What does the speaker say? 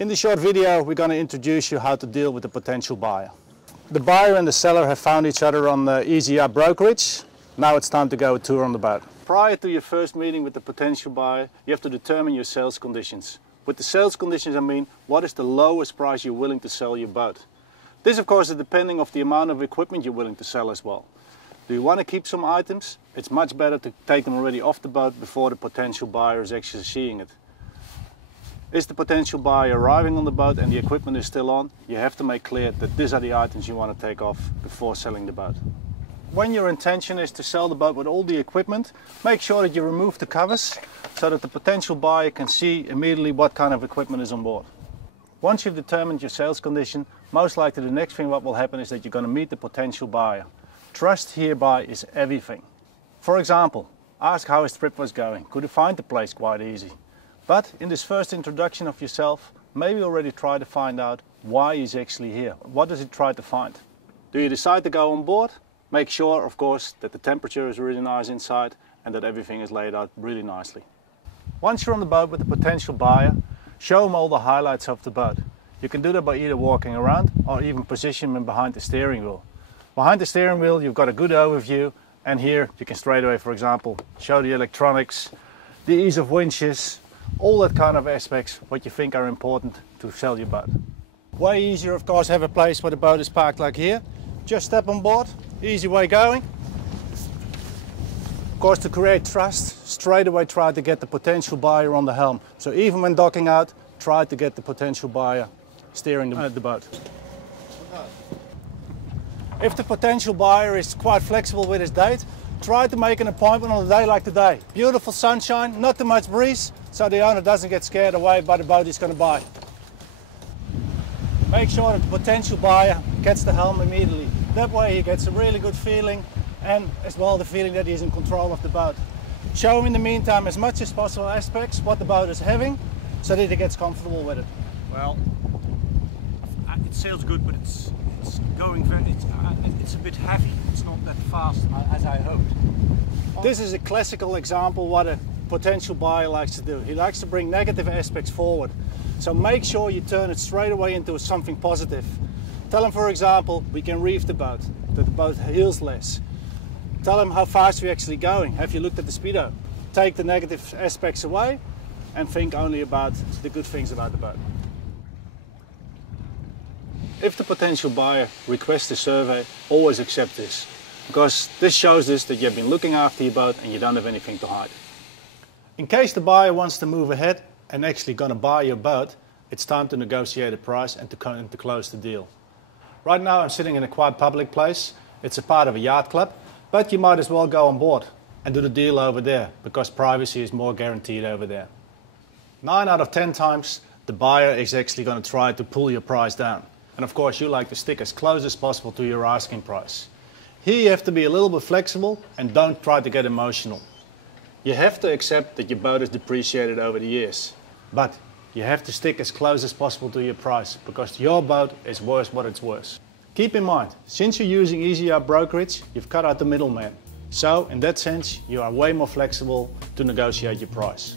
In this short video, we're going to introduce you how to deal with a potential buyer. The buyer and the seller have found each other on the Easy Up brokerage. Now it's time to go a tour on the boat. Prior to your first meeting with the potential buyer, you have to determine your sales conditions. With the sales conditions, I mean, what is the lowest price you're willing to sell your boat? This, of course, is depending on the amount of equipment you're willing to sell as well. Do you want to keep some items? It's much better to take them already off the boat before the potential buyer is actually seeing it. Is the potential buyer arriving on the boat and the equipment is still on? You have to make clear that these are the items you want to take off before selling the boat. When your intention is to sell the boat with all the equipment, make sure that you remove the covers so that the potential buyer can see immediately what kind of equipment is on board. Once you've determined your sales condition, most likely the next thing what will happen is that you're going to meet the potential buyer. Trust hereby is everything. For example, ask how his trip was going. Could he find the place quite easy? But in this first introduction of yourself, maybe already try to find out why he's actually here. What does he try to find? Do you decide to go on board? Make sure, of course, that the temperature is really nice inside and that everything is laid out really nicely. Once you're on the boat with the potential buyer, show him all the highlights of the boat. You can do that by either walking around or even position him behind the steering wheel. Behind the steering wheel, you've got a good overview, and here you can straight away, for example, show the electronics, the ease of winches, all that kind of aspects what you think are important to sell your boat. Way easier, of course, have a place where the boat is parked like here. Just step on board, easy way going. Of course, to create trust, straight away try to get the potential buyer on the helm. So even when docking out, try to get the potential buyer steering the boat. If the potential buyer is quite flexible with his date, try to make an appointment on a day like today. Beautiful sunshine, not too much breeze, so the owner doesn't get scared away by the boat he's going to buy. Make sure that the potential buyer gets the helm immediately. That way he gets a really good feeling and as well the feeling that he's in control of the boat. Show him in the meantime as much as possible aspects what the boat is having so that he gets comfortable with it. Well, it sails good, but it's going very, it's a bit heavy. It's not that fast as I hoped. This is a classical example what a potential buyer likes to do. He likes to bring negative aspects forward. So make sure you turn it straight away into something positive. Tell him, for example, we can reef the boat, that the boat heels less. Tell him how fast we're actually going. Have you looked at the speedo? Take the negative aspects away and think only about the good things about the boat. If the potential buyer requests a survey, always accept this, because this shows us that you've been looking after your boat and you don't have anything to hide. In case the buyer wants to move ahead and actually going to buy your boat, it's time to negotiate a price and to close the deal. Right now I'm sitting in a quite public place. It's a part of a yacht club, but you might as well go on board and do the deal over there, because privacy is more guaranteed over there. 9 out of 10 times the buyer is actually going to try to pull your price down. And of course you like to stick as close as possible to your asking price. Here you have to be a little bit flexible and don't try to get emotional. You have to accept that your boat is depreciated over the years, but you have to stick as close as possible to your price, because your boat is worth what it's worth. Keep in mind, since you're using Easy Up brokerage, you've cut out the middleman. So in that sense, you are way more flexible to negotiate your price.